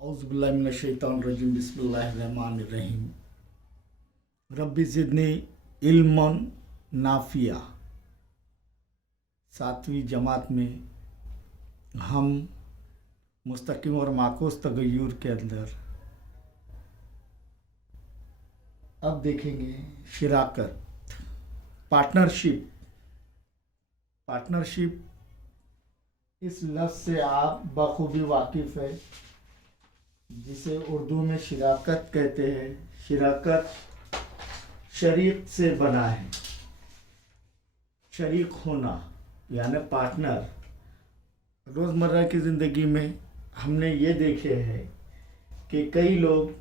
औज़ुबिल्लाहिमिनश्शैतानिर्रजीम बिस्मिल्लाहिर्रहमानिर्रहीम। रब्बी ज़िदनी इल्मन नाफिया। 7वीं जमात में हम मुस्तकिम और माकूस तगय्युर के अंदर अब देखेंगे शिराकत, पार्टनरशिप। पार्टनरशिप इस लफ्ज़ से आप बखूबी वाकिफ़ है, जिसे उर्दू में शिराकत कहते हैं। शिराकत शरीक से बना है। शरीक होना यानी पार्टनर। रोज़मर्रा की ज़िंदगी में हमने ये देखे हैं कि कई लोग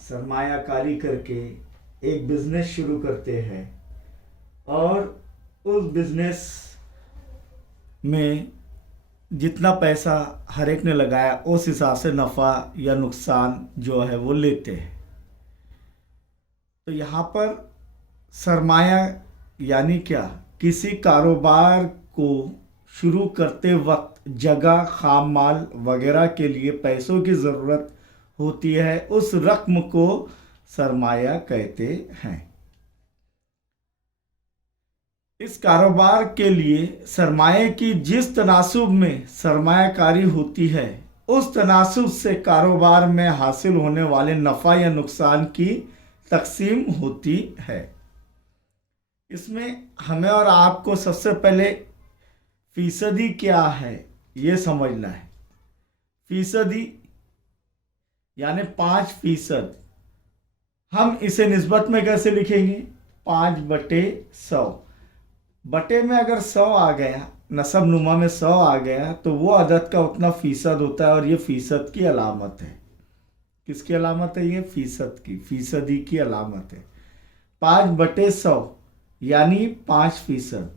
सरमायाकारी करके एक बिज़नेस शुरू करते हैं और उस बिज़नेस में जितना पैसा हर एक ने लगाया उस हिसाब से नफ़ा या नुकसान जो है वो लेते हैं। तो यहाँ पर सरमाया यानी क्या? किसी कारोबार को शुरू करते वक्त जगह, खाम माल वगैरह के लिए पैसों की ज़रूरत होती है, उस रकम को सरमाया कहते हैं। इस कारोबार के लिए सरमाए की जिस तनासुब में सरमायाकारी होती है, उस तनासुब से कारोबार में हासिल होने वाले नफ़ा या नुकसान की तकसीम होती है। इसमें हमें और आपको सबसे पहले फीसदी क्या है ये समझना है। फीसदी यानी 5%। हम इसे निस्बत में कैसे लिखेंगे? 5/100। बटे में अगर 100 आ गया, नसब नुमा में 100 आ गया, तो वो अदद का उतना फीसद होता है और ये फीसद की अलामत है। किसकी अलामत है? ये फीसद की, फीसदी की अलामत है। 5/100 यानी 5%।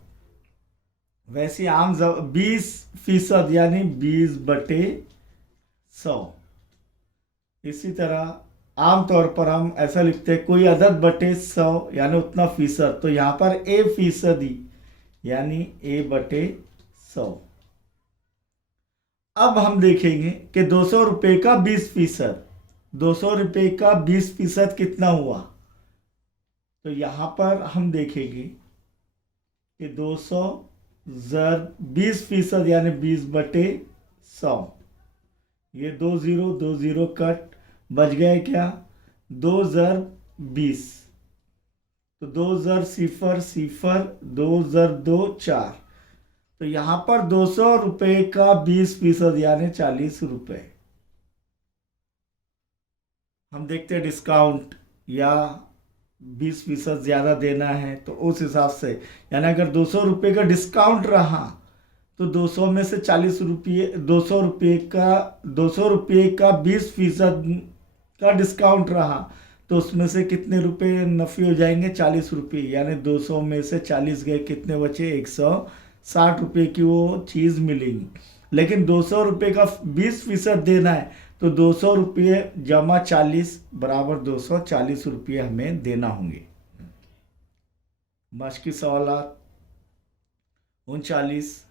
वैसे आम 20% यानी 20/100। इसी तरह आमतौर पर हम ऐसा लिखते हैं कोई अदद बटे 100 यानी उतना फीसद, तो यहाँ पर A% यानी A/100। अब हम देखेंगे कि 200 रुपये का 20%, 200 रुपये का 20% कितना हुआ? तो यहाँ पर हम देखेंगे कि 200 ज़र 20% यानी 20/100। ये 2 0 कट, बच गए क्या? 2 ज़र 20, तो 2 ज़र 0 0, 2 ज़र 2 4। तो यहाँ पर 200 रुपये का 20% यानी 40 रुपये। हम देखते हैं डिस्काउंट या 20% ज़्यादा देना है तो उस हिसाब से, यानी अगर 200 रुपये का डिस्काउंट रहा तो 200 में से 40 रुपये, 200 रुपये का 20% का डिस्काउंट रहा तो उसमें से कितने रुपए नफ़ी हो जाएंगे? 40 रुपये। यानी 200 में से 40 गए, कितने बचे? 160 रुपये की वो चीज़ मिलेगी। लेकिन 200 रुपये का 20% देना है तो 200 रुपये जमा 40 बराबर 240 रुपये हमें देना होंगे। मश्की सवालात 39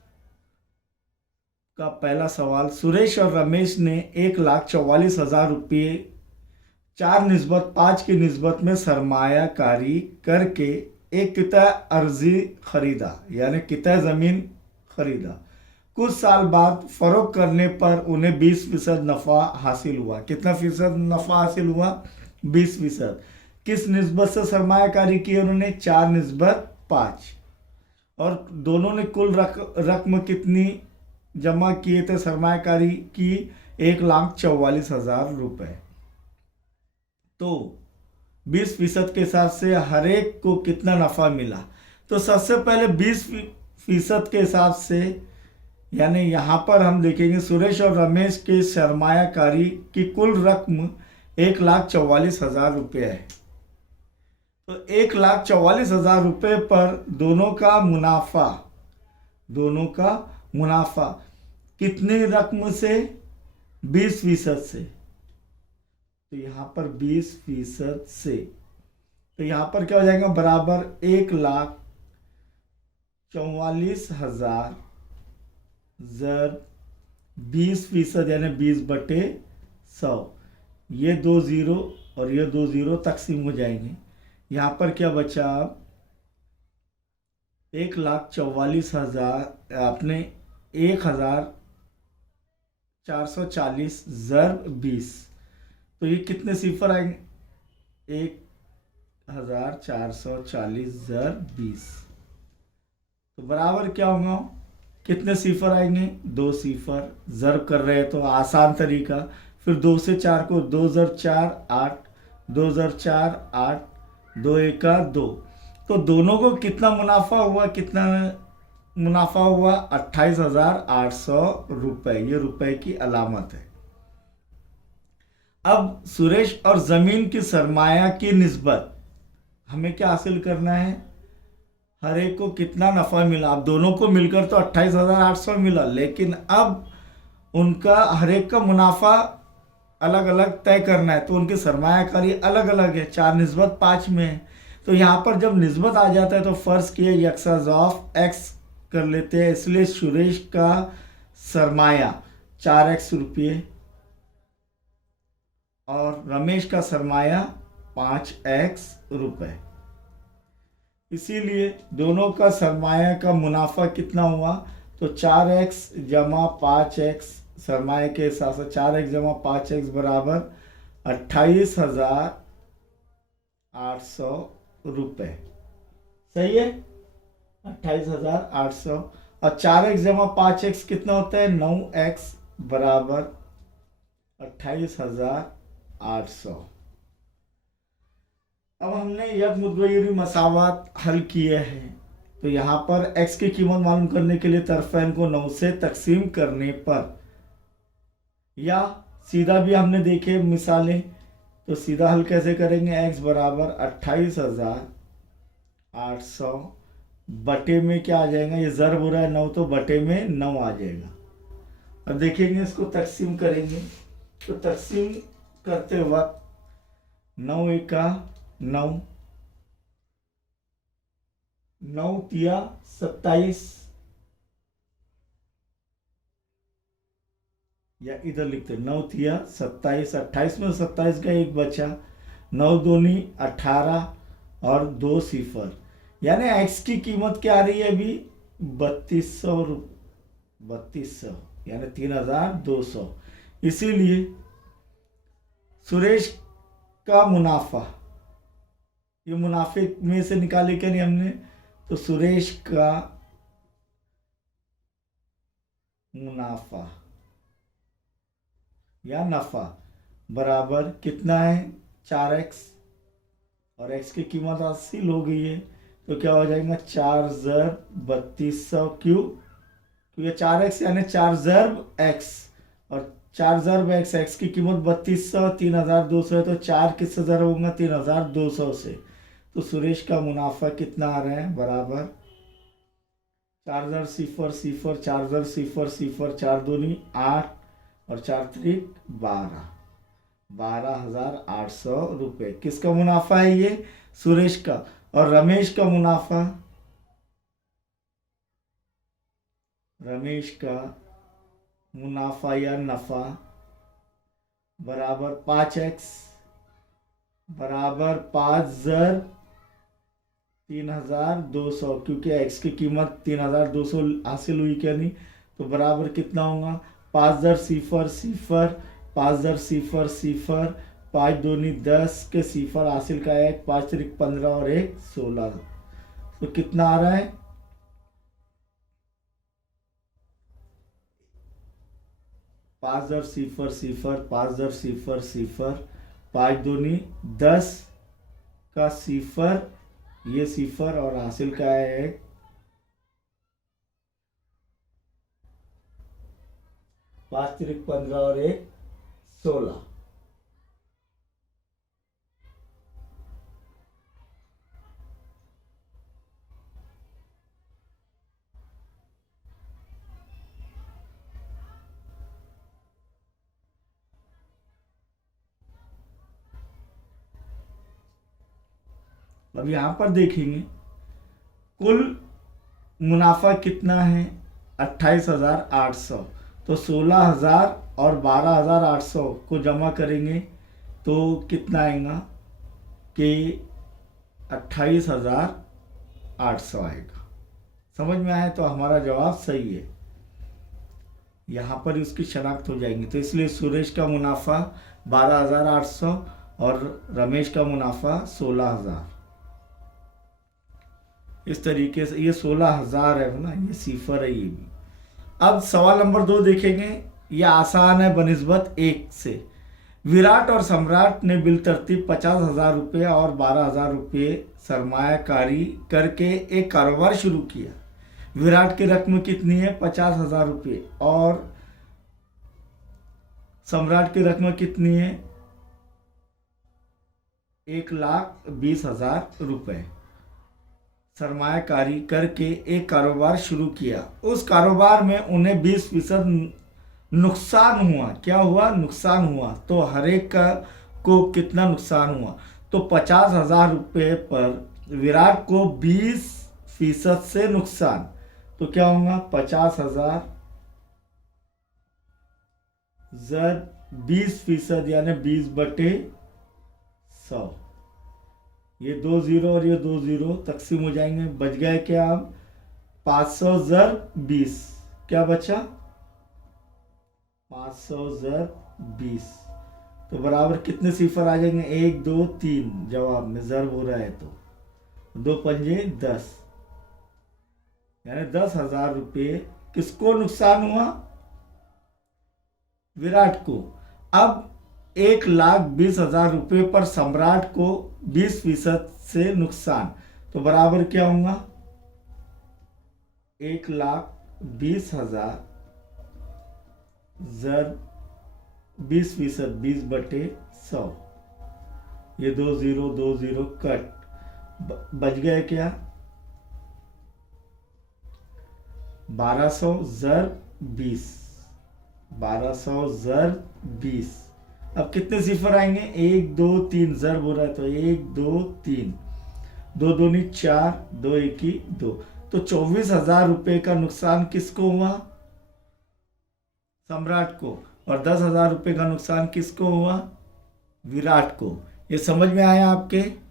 का पहला सवाल, सुरेश और रमेश ने 1,44,000 रुपये 4/5 की निस्बत में सरमायाकारी करके एक किता अर्जी खरीदा, यानी किता ज़मीन खरीदा। कुछ साल बाद फ़रोख्त करने पर उन्हें 20% नफ़ा हासिल हुआ। कितना फीसद नफ़ा हासिल हुआ? 20%। किस निस्बत से सरमायाकारी की उन्होंने? 4/5। और दोनों ने कुल रकम कितनी जमा किए थे सरमायाकारी की? 1,44,000 रुपये। तो 20% के हिसाब से हर एक को कितना नफ़ा मिला? तो सबसे पहले 20% के हिसाब से, यानी यहाँ पर हम देखेंगे सुरेश और रमेश के सरमायाकारी की कुल रकम 1,44,000 रुपये है। तो 1,44,000 रुपये पर दोनों का मुनाफा कितनी रकम से? 20% से। तो यहाँ पर 20% से, तो यहाँ पर क्या हो जाएगा? बराबर 1,44,000 ज़र 20% यानी 20/100। ये 2 जीरो और ये 2 जीरो तकसीम हो जाएंगे। यहाँ पर क्या बचा? 1,44,000 अपने 1,440 ज़र 20। तो ये कितने सिफर आएंगे? 1,440 ज़र 20। तो बराबर क्या होगा? कितने सिफर आएंगे? 2 सिफर। ज़र्ब कर रहे हैं तो आसान तरीका। फिर 2 से 4 को 2 ज़र 4 8, 2 ज़र 4 8, 2 एका 2। तो दोनों को कितना मुनाफा हुआ? कितना मुनाफा हुआ? 28,800 रुपये। ये रुपए की अलामत है। अब सुरेश और ज़मीन की सरमाया की निस्बत हमें क्या हासिल करना है? हर एक को कितना नफ़ा मिला? अब दोनों को मिलकर तो 28,800 मिला, लेकिन अब उनका हर एक का मुनाफा अलग अलग तय करना है। तो उनकी सरमायाकारी अलग अलग है। 4:5 में है। तो यहाँ पर जब निस्बत आ जाता है तो फ़र्ज़ किए यक्सा ऑफ एक्स कर लेते हैं। इसलिए सुरेश का सरमाया 4x रुपये और रमेश का सरमाया 5x रुपये। इसीलिए दोनों का सरमाया का मुनाफा कितना हुआ? तो 4x जमा 5x, सरमाए के हिसाब से 4x जमा 5x बराबर 28,800 रुपये। सही है? 28,800। और 4x जमा 5x कितना होता है? 9x बराबर 28,800। अब हमने यक मुद्गयरी मसावत हल किए हैं। तो यहाँ पर x की कीमत मालूम करने के लिए तरफैन को 9 से तकसीम करने पर, या सीधा भी हमने देखे मिसालें, तो सीधा हल कैसे करेंगे? x बराबर 28,800 बटे में क्या आ जाएगा? ये ज़र्ब हो रहा है 9, तो बटे में 9 आ जाएगा। अब देखेंगे इसको तकसीम करेंगे। तो तकसीम करते वक्त 9 एका 9, 9 तिया 27, या इधर लिखते 9 तिया 27, 28 में 27 का एक बचा, 9 दूनी 18 और 2 सिफर, यानी x की कीमत क्या आ रही है अभी? 3200 यानी 3,200। इसीलिए सुरेश का मुनाफा, ये मुनाफे में से निकाले क्या नहीं हमने? तो सुरेश का मुनाफा या नफा बराबर कितना है? 4x और x की कीमत 80 हो गई है। तो क्या हो जाएगा? 4 ज़र्ब 3200 क्यों? क्योंकि 4x यानी 4 ज़र्ब x, और 4 ज़र्ब x, x की कीमत 3200, 3,200 है। तो 4 किससे ज़र्ब होगा? 3,200 से। तो सुरेश का मुनाफा कितना आ रहा है? बराबर 4 ज़र सिफर सिफर, 4 ज़र सिफर सिफर, 4 दूनी 8 और 4 त्रिक 12, 12,800 रुपये। किसका मुनाफा है ये? सुरेश का। और रमेश का मुनाफा, रमेश का मुनाफा या नफा बराबर 5x बराबर 5 ज़र 3,200, क्योंकि x की कीमत 3,200 हासिल हुई क्या नहीं? तो बराबर कितना होगा? 5 ज़र सिफर सिफर, 5 ज़र सिफर सिफर, 5 दूनी 10 के सिफर हासिल का है, 5 त्रिक 15 और 1 16। तो कितना आ रहा है? 5 ज़र सिफर सिफर, 5 ज़र सिफर सिफर, 5 दूनी 10 का सिफर, ये सिफर और हासिल का है 5 त्रिक 15 और 1 16। अब यहाँ पर देखेंगे कुल मुनाफा कितना है? 28,800। तो 16,000 और 12,800 को जमा करेंगे तो कितना आएगा कि 28,800 आएगा। समझ में आया? तो हमारा जवाब सही है। यहाँ पर उसकी शनाख्त हो जाएंगी। तो इसलिए सुरेश का मुनाफा 12,800 और रमेश का मुनाफा 16,000। इस तरीके से ये 16,000 है ना, ये सिफर है ये भी। अब सवाल नंबर 2 देखेंगे। यह आसान है बनिस्बत 1 से। विराट और सम्राट ने बिल तरतीब 50,000 रुपये और 12,000 रुपये सरमायाकारी करके एक कारोबार शुरू किया। विराट की रकम कितनी है? 50,000 रुपये। और सम्राट की रकम कितनी है? 1,20,000 रुपये सरमायाकारी करके एक कारोबार शुरू किया। उस कारोबार में उन्हें 20% नुकसान हुआ। क्या हुआ? नुकसान हुआ। तो हर एक का को कितना नुकसान हुआ? तो 50,000 रुपये पर विराट को 20% से नुकसान। तो क्या होगा? 50,000 ज़र 20% यानी 20/100। ये 2 0 और ये 2 0 तकसीम हो जाएंगे। बच गए क्या? अब 500 ज़र 20। क्या बचा? 500 ज़र 20। तो बराबर कितने सिफर आ जाएंगे? 1 2 3 जवाब में ज़र हो रहा है तो 2 पंजे 10, यानी 10,000 रुपये किसको नुकसान हुआ? विराट को। अब 1,20,000 रुपये पर सम्राट को 20% से नुकसान। तो बराबर क्या होगा? 1,20,000 ज़र 20%, 20/100। ये 2 0 2 0 कट। बच गए क्या? 1200 ज़र 20। 1200 ज़र 20। अब कितने सिफर आएंगे? 1 2 3 ज़र हो रहा है तो 1 2 3, 2 दूनी 4, 2 1 2। तो 24,000 रुपये का नुकसान किसको हुआ? सम्राट को। और 10,000 रुपये का नुकसान किसको हुआ? विराट को। ये समझ में आया आपके?